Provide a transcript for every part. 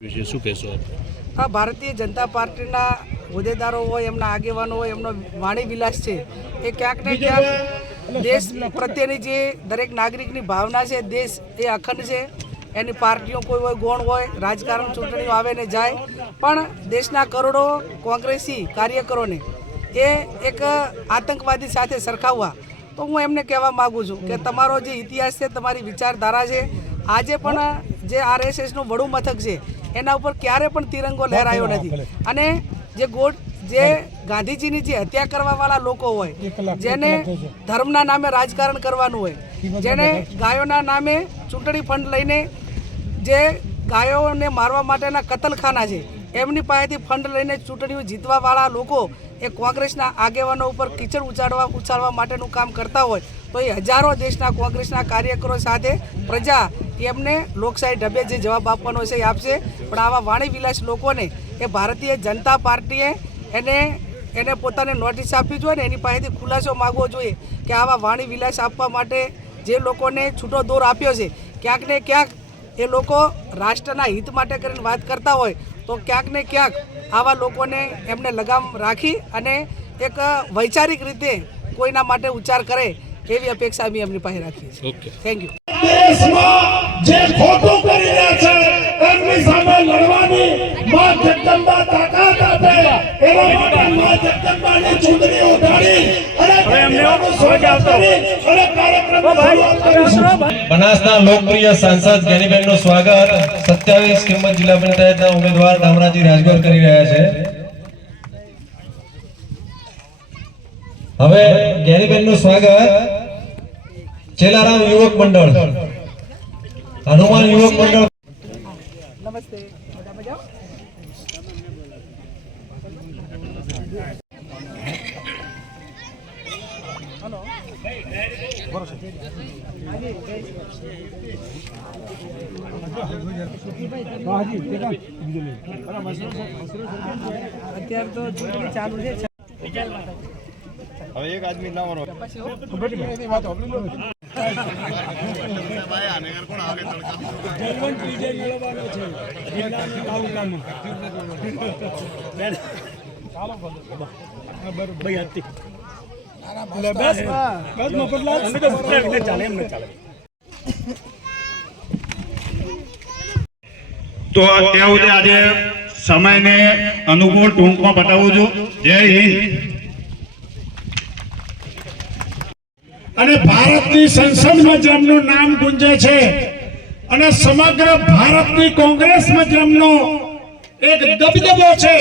શું કહેશો આપ? આ ભારતીય જનતા પાર્ટીના હોદ્દેદારો હોય, એમના આગેવાનો હોય, એમનો વાણી વિલાસ છે એ ક્યાંક ને ક્યાંક દેશ પ્રત્યેની જે દરેક નાગરિકની ભાવના છે, દેશ એ અખંડ છે. એની પાર્ટીઓ કોઈ હોય, ગૌણ હોય, રાજકારણ ચૂંટણીઓ આવે ને જાય, પણ દેશના કરોડો કોંગ્રેસી કાર્યકરોને એ એક આતંકવાદી સાથે સરખાવવા, તો હું એમને કહેવા માગું છું કે તમારો જે ઇતિહાસ છે, તમારી વિચારધારા છે, આજે પણ જે RSSનું વડું મથક છે એના ઉપર ક્યારે પણ તિરંગો લહેરાયો નથી. અને જે ગાંધીજીની જે હત્યા કરવાવાળા લોકો હોય, જેને ધર્મના નામે રાજકારણ કરવાનું હોય, જેને ગાયોના નામે ચૂંટણી ફંડ લઈને જે ગાયોને મારવા માટેના કતલખાના છે એમની પાસેથી ફંડ લઈને ચૂંટણીઓ જીતવાવાળા લોકો એ કોંગ્રેસના આગેવાનો ઉપર કીચડ ઉછાળવા માટેનું કામ કરતા હોય, તો એ હજારો દેશના કોંગ્રેસના કાર્યકરો સાથે પ્રજા એમને લોકશાહી ઢબે જે જવાબ આપવાનો છે એ આપશે. પણ આવા વાણી વિલાસ લોકોને એ ભારતીય જનતા પાર્ટીએ એને પોતાને નોટિસ આપવી જોઈએ ને એની પાસેથી ખુલાસો માગવો જોઈએ કે આવા વાણી વિલાસ આપવા માટે જે લોકોને છૂટો દોર આપ્યો છે, ક્યાંક ને ક્યાંક એ લોકો રાષ્ટ્રના હિત માટે કરીને વાત કરતા હોય, તો ક્યાંક ને ક્યાંક આવા લોકોને એમને લગામ રાખી અને એક વૈચારિક રીતે કોઈના માટે ઉચ્ચાર કરે એવી અપેક્ષા અમે એમની પાસે રાખીએ છીએ. Thank you. દેશમાં જે ખોટું કરી રહ્યા છે એમની સામે લડવાની માં જગદંબા તાકાત આપે, એવા માટે માં જગદંબાની ચૂંટણી ઉઠાડી અને બનાસના લોકપ્રિય સાંસદ જ્ઞાનીબેનનું સ્વાગત 27 કિંમત જિલ્લા પંચાયતના ઉમેદવાર ડામરાજી રાજગોર કરી રહ્યા છે. હવે જ્ઞાનીબેનનું સ્વાગત ચેલારામ યુવક મંડળ, હનુમાન યુવક મંડળ. નમસ્તે. મજા અત્યારે તો ચૂંટણી ચાલુ છે. હવે એક આદમી લાવવાનો તો ત્યાં સુધી આજે સમયને અનુકૂળ ટૂંકમાં બતાવું છું. જય હિન્દ. અને ભારતની સંસદમાં જેમનું નામ ગુંજે છે અને સમગ્ર ભારતની કોંગ્રેસમાં જેમનો એક દબદબો છે,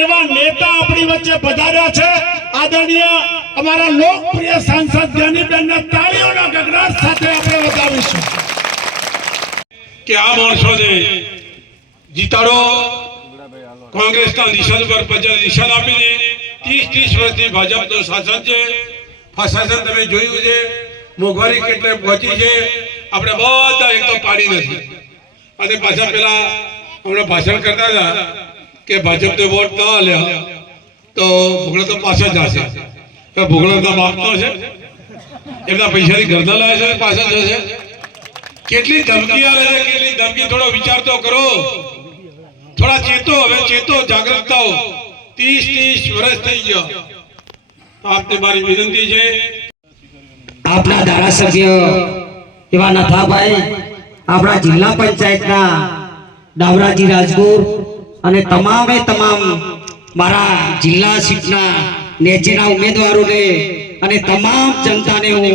એવા નેતા આપણી વચ્ચે પધાર્યા છે. આદરણીય અમારા લોકપ્રિય સાંસદ જ્ઞાનીબેનને તાળીઓના ગગડાટ સાથે આપણે વધાવીશું કે આ માણસોને જીતાડો. કોંગ્રેસના નિશાન પર પ્રજા નિશાન આપીને 30 વર્ષથી ભાજપનું શાસન છે. શાસન તમે જોયું છે, મોંઘવારી કેટલે પહોંચી છે, આપણે બધા એક તો પાડી નથી. અને પાછા પેલા હમણાં ભાષણ કરતા હતા કે ભાજપને વોટ ના આલ્યા તો ભોગળો તો પાછા જશે. ભોગળો તો બાપનો છે, એમના પૈસાની ગરદા લાવે છે, પાછા જશે. કેટલી ધમકી આવે છે, કેટલી ધમકી. થોડો વિચાર તો કરો, થોડા ચેતો. હવે ચેતો, જાગૃત થાઓ. 30 વર્ષ થઈ ગયા. આપને મારી વિનંતી છે, આપના ધારાસભ્ય એવા નથાભાઈ, આપણા જિલ્લા પંચાયતના ડામરાજી રાજગોર અને તમામ મારા જિલ્લા સીટના નેચેના ઉમેદવારોને અને તમામ જનતાને હું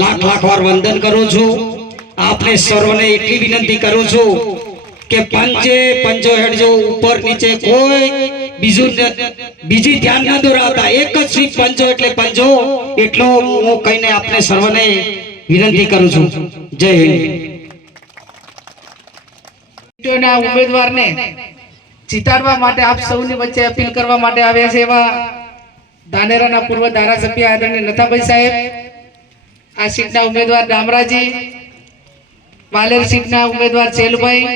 લાખ વાર વંદન કરું છું. આપને સર્વને એટલી વિનંતી કરું છું કે પંજો હેડજો, ઉપર નીચે કોઈ બીજી ધ્યાન ન દોરાવતા, એક જ શ્રી પંજો એટલે પંજો, એટલો હું કહીને આપને સર્વને વિનંતી કરું છું. જય હિન્દ. ઉમેદવારને જીતાડવા માટે આપ સૌની વચ્ચે અપીલ કરવા માટે આવ્યા છે એવા ધાનેરાના પૂર્વ ધારાસભ્ય આદરણીય નથાભાઈ સાહેબ, આ સીટના ઉમેદવાર ડામરાજી, વાલેર સીટના ઉમેદવાર ચેલુભાઈ,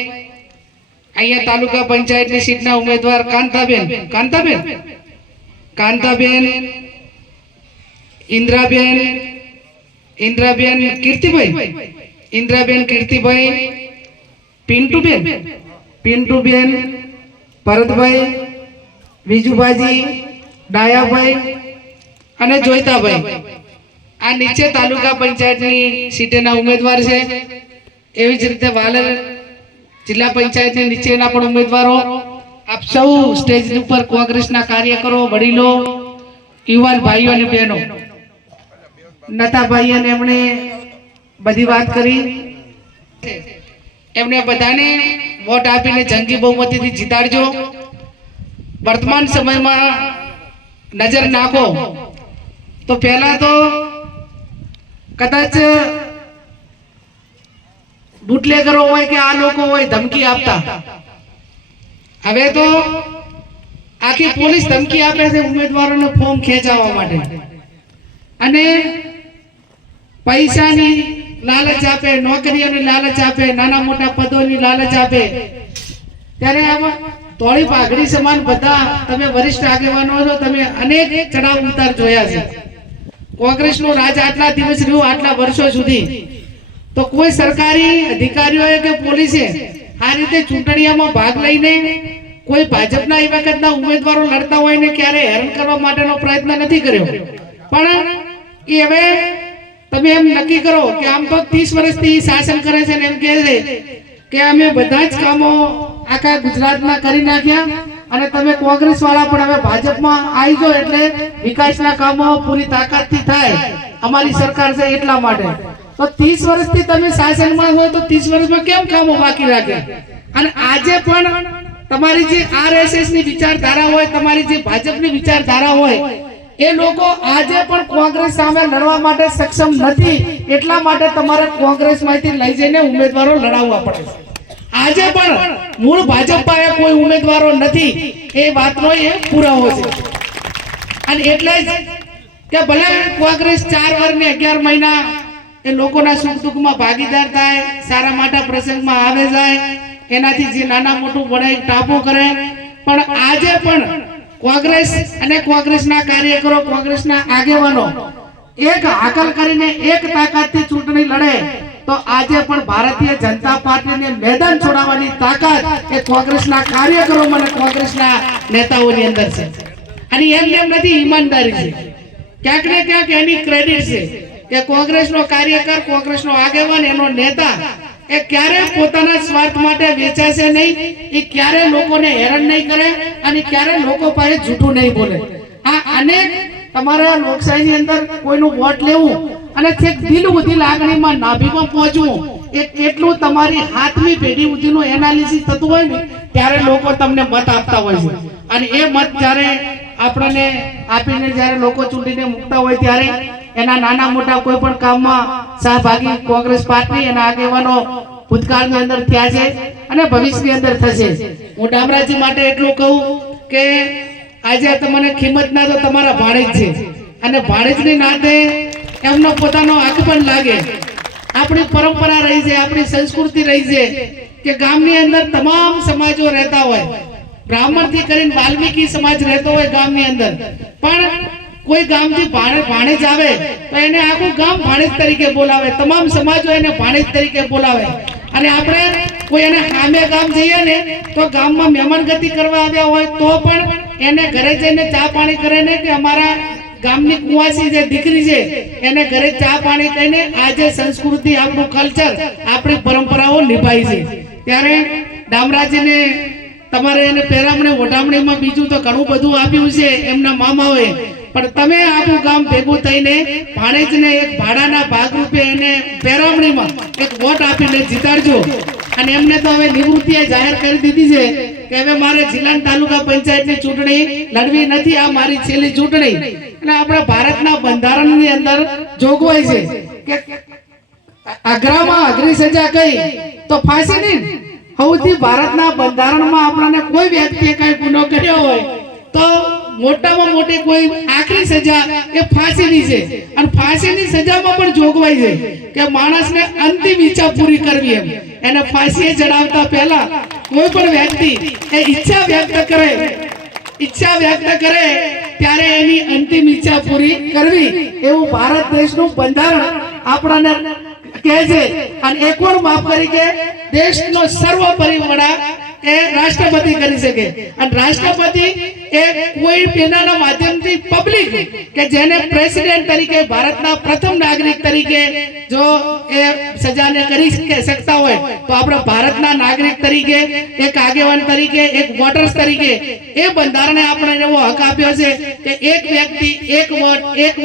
અહીંયા તાલુકા પંચાયતની સીટના ઉમેદવાર કાંતાબેન, ઇન્દ્રાબેન કીર્તિભાઈ, પિન્ટુબેન, પિન્ટુબેન, ભરતભાઈ, વિજુભાજી, ડાયાભાઈ અને જોઈતાભાઈ આ નીચે તાલુકા પંચાયતની સીટેના ઉમેદવાર છે. એવી જ રીતે વાલર જિલ્લા પંચાયતની નીચેના પણ ઉમેદવારો. આપ સૌ સ્ટેજ ઉપર કોંગ્રેસના કાર્યકરો, વડીલો, યુવાન ભાઈઓ અને બહેનો, નતાભાઈ અને એમણે બધી વાત કરી. એમને બધાને વોટ આપીને જંગી બહુમતીથી જીતાડજો. વર્તમાન સમયમાં નજર નાખો તો પહેલા તો કદાચ બુટલેગરો હોય કે આ લોકો હોય ધમકી આપતા, હવે તો આખી પોલીસ ધમકી આપે છે ઉમેદવારોને ફોર્મ ખેંચાવવા માટે અને પૈસાની લાલચ આપે, નોકરીઓની લાલચ આપે, નાના મોટા પદોની લાલચ આપે. ત્યારે આમાં ધોળી પાઘડી સમાન બધા તમે વરિષ્ઠ આગેવાનો છો, તમે અનેક ચડાવ ઉતાર જોયા છે. કોંગ્રેસનું રાજ આટલા દિવસ રહ્યું, આટલા વર્ષો સુધી, તો કોઈ સરકારી અધિકારીઓએ કે પોલીસે આ રીતે ચૂંટણીઓમાં ભાગ લઈને કોઈ ભાજપના એ વખતના ઉમેદવારો લડતા હોય ને ક્યારે હેરાન કરવા માટેનો પ્રયત્ન નથી કર્યો. પણ એ હવે તમે એમ નક્કી કરો કે આમ તો 30 વર્ષથી શાસન કરે છે ને એમ કહે છે કે અમે બધા જ કામો આખા ગુજરાતમાં કરી નાખ્યા અને તમે કોંગ્રેસ વાળા પણ હવે ભાજપમાં આવી જાઓ એટલે વિકાસના કામો પૂરી તાકાતથી થાય, અમારી સરકાર છે એટલા માટે. તો 30 વર્ષથી તમે શાસનમાં હોય તો 30 વર્ષમાં કેમ કામો બાકી રાખ્યા? અને આજે પણ તમારી જે આરએસએસ ની વિચારધારા હોય, તમારી જે ભાજપની વિચારધારા હોય, એ લોકો આજે પણ કોંગ્રેસ સામે લડવા માટે સક્ષમ નથી. એટલા માટે તમારે કોંગ્રેસમાંથી લઈ જઈને ઉમેદવારો લડાવવા પડે છે. આજે પણ મૂળ ભાજપ પાસે કોઈ ઉમેદવારો નથી, એ વાતનો એ પુરાવો છે. અને એટલે જ કે ભલે કોંગ્રેસ 4 વર્ષ ને 11 મહિના એ લોકોના સુખ દુઃખમાં ભાગીદાર થાય, સારા માટા પ્રસંગમાં આવે જાય, એનાથી જે નાના મોટું બનાવી ટાપો કરે, પણ આજે પણ કોંગ્રેસ અને કોંગ્રેસના કાર્યકરો, કોંગ્રેસના આગેવાનો એક હાકલ કરીને એક તાકાતથી ચૂંટણી લડે તો આજે પણ ભારતીય જનતા પાર્ટીને મેદાન છોડાવવાની તાકાત એ કોંગ્રેસના કાર્યકરોમાં અને કોંગ્રેસના નેતાઓની અંદર છે. અને એમ નથી, ઈમાનદારી છે. ક્યાંક ને ક્યાંક એની ક્રેડિટ છે કે કોંગ્રેસનો કાર્યકર, કોંગ્રેસનો આગેવાન, એનો નેતા એ ક્યારે પોતાના સ્વાર્થ માટે વેચાશે નહીં, એ ક્યારે લોકોને હેરાન નહીં કરે અને ક્યારે લોકો પાસે જૂઠું નહીં બોલે. આ અનેક તમારા લોકશાહીની અંદર કોઈનું વોટ લેવું અને છેક દિલ સુધી લાગણીમાં નાભીમાં પહોંચવું એ કેટલું તમારી હાથમી પેઢી સુધીનું એનાલિસિસ થતું હોય ને ત્યારે લોકો તમને મત આપતા હોય છે. અને એ મત જ્યારે આપણને આપીને જ્યારે લોકો ચૂંટીને મૂકતા હોય ત્યારે એના નાના મોટા કોઈ પણ કામમાં સહભાગી કોંગ્રેસ પાર્ટી એના આગેવાનો ભૂતકાળની અંદર થયા છે અને ભવિષ્યની અંદર થશે. હું ડામરાજી માટે એટલું કહું કે આજે તમને કિંમત ના તો તમારા ભાણેજ છે અને ભાણેજની નાતે એમનો પોતાનો હક પણ લાગે. આપણી પરંપરા રહી છે, આપણી સંસ્કૃતિ રહી છે કે ગામની અંદર તમામ સમાજો રહેતા હોય, બ્રાહ્મણથી કરીને વાલ્મીકી સમાજ રહેતો હોય ગામની અંદર, પણ કોઈ ગામથી ભાણેજ આવે તો એને આખું ગામ ભાણેજ તરીકે બોલાવે, તમામ સમાજો એને ભાણેજ તરીકે બોલાવે. અને આપણે કોઈ એને સામે ગામ જઈએ ને તો ગામમાં મહેમાનગતિ કરવા આવ્યા હોય તો પણ એને ઘરે જઈને ચા પાણી કરે ને કે અમારા ગામની કુંવાસી જે દીકરી છે એને ઘરે ચા પાણી કહીને આજે સંસ્કૃતિ, આપણું કલ્ચર, આપણી પરંપરાઓ નિભાઈ છે. ત્યારે ડામરાજીને તમારે એને પેરામણી ઓઢામણીમાં બીજું તો ઘણું બધું આપ્યું છે એમના મામાઓએ, પણ તમે આખું ગામ ભેગું થઈને ભાણેજને એક ભાડાના ભાગરૂપે એને પેરામણીમાં એક વોટ આપીને જીતાડજો. અને એમને તો હવે નિવૃત્તિએ જાહેર કરી દીધી છે કે હવે મારે જિલ્લા તાલુકા પંચાયતની ચૂંટણી લડવી નથી, આ મારી છેલ્લી ચૂંટણી. અને આપણા ભારતના બંધારણની અંદર જોગવાઈ છે કે અઘરામાં અઘરી સજા કઈ તો ફાંસી નહીં. સૌથી ભારતના બંધારણમાં આપણને કોઈ વ્યક્તિએ કઈ ગુનો કર્યો હોય તો મોટામાં મોટી કોઈ આખરી સજા એ ફાંસીની છે. અને ફાંસીની સજામાં પણ જોગવાઈ છે કે માણસને અંતિમ ઈચ્છા પૂરી કરવી. એને ફાંસીએ ચડાવતા પહેલા કોઈ પણ વ્યક્તિ એ ઈચ્છા વ્યક્ત કરે ત્યારે એની અંતિમ ઈચ્છા પૂરી કરવી એવું ભારત દેશનું બંધારણ આપણને કહે છે. અને એક વાર માફ કરી કે દેશનો સર્વોપરી વડા એ રાષ્ટ્રપતિ કરી શકે અને રાષ્ટ્રપતિ એ કોઈ તેના માધ્યમથી પબ્લિક કે જેને પ્રેસિડેન્ટ તરીકે ભારતના પ્રથમ નાગરિક તરીકે જો એ સજાને કરી શકતા હોય તો આપણા ભારતના નાગરિક તરીકે એક આગેવાન તરીકે એક વોટર્સ તરીકે એ બંધારણે આપણે એવો હક આપ્યો છે કે એક વ્યક્તિ એક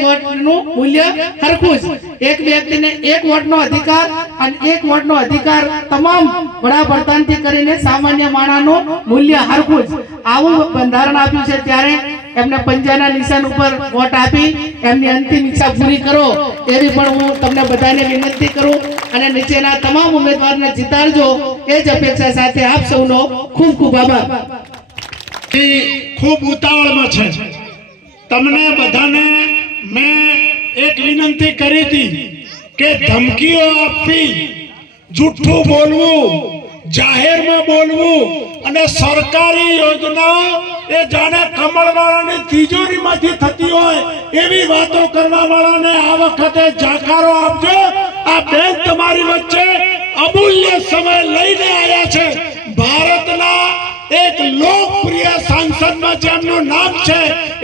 વોટનું મૂલ્ય સરખું જ એક વ્યક્તિને એક વોટનો અધિકાર અને એક વોટનો અધિકાર તમામ વડાપ્રધાનથી કરીને સામાન્ય માણસનું મૂલ્ય સરખું જ આવું બંધારણ આપ્યું છે ત્યારે એમને પંજાના નિશાન ઉપર વોટ આપી એમની અંતિમ ઈચ્છા પૂરી કરો એવી પણ હું તમને બધાને વિનંતી કરું અને નીચેના તમામ ઉમેદવારને જીતાડજો એ જ અપેક્ષા સાથે આપ સૌનો ખૂબ ખૂબ આભાર. ખૂબ ઉતાવળમાં છે. તમને બધાને મેં એક વિનંતી કરી હતી કે ધમકીઓ આપવી, જૂઠું બોલવું, જાહેરમાં બોલવું અને સરકારી યોજનાઓ એ જાણે કમળવાળાની તિજોરીમાંથી થતી હોય એવી વાતો કરવા વાળાને આ વખતે જાકારો આપજો. આ બેન તમારી વચ્ચે અમૂલ્ય સમય લઈને આવ્યા છે. ભારતના એક લોકપ્રિય સાંસદમાં જેમનું નામ છે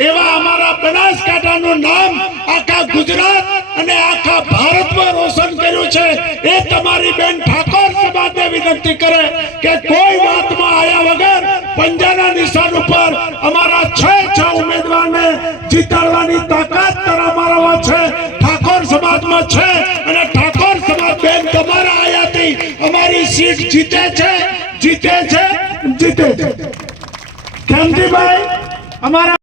એવા અમારા બનાસકાંઠાનું નામ આખા ગુજરાત અને આખા ભારતમાં રોશન કર્યું છે. એ તમારી બેન ઠાકોર સમાજને વિનંતી કરે કે કોઈ વાતમાં આયા વગર પંજાના નિશાન ઉપર અમારા 6 ઉમેદવારને જીતાડવાની તાકાત તમારામાં છે, ઠાકોર સમાજમાં છે અને ઠાકોર સમાજ બેન તમારા આયાથી અમારી સીટ જીતે છે. ખેમજીભાઈ અમારા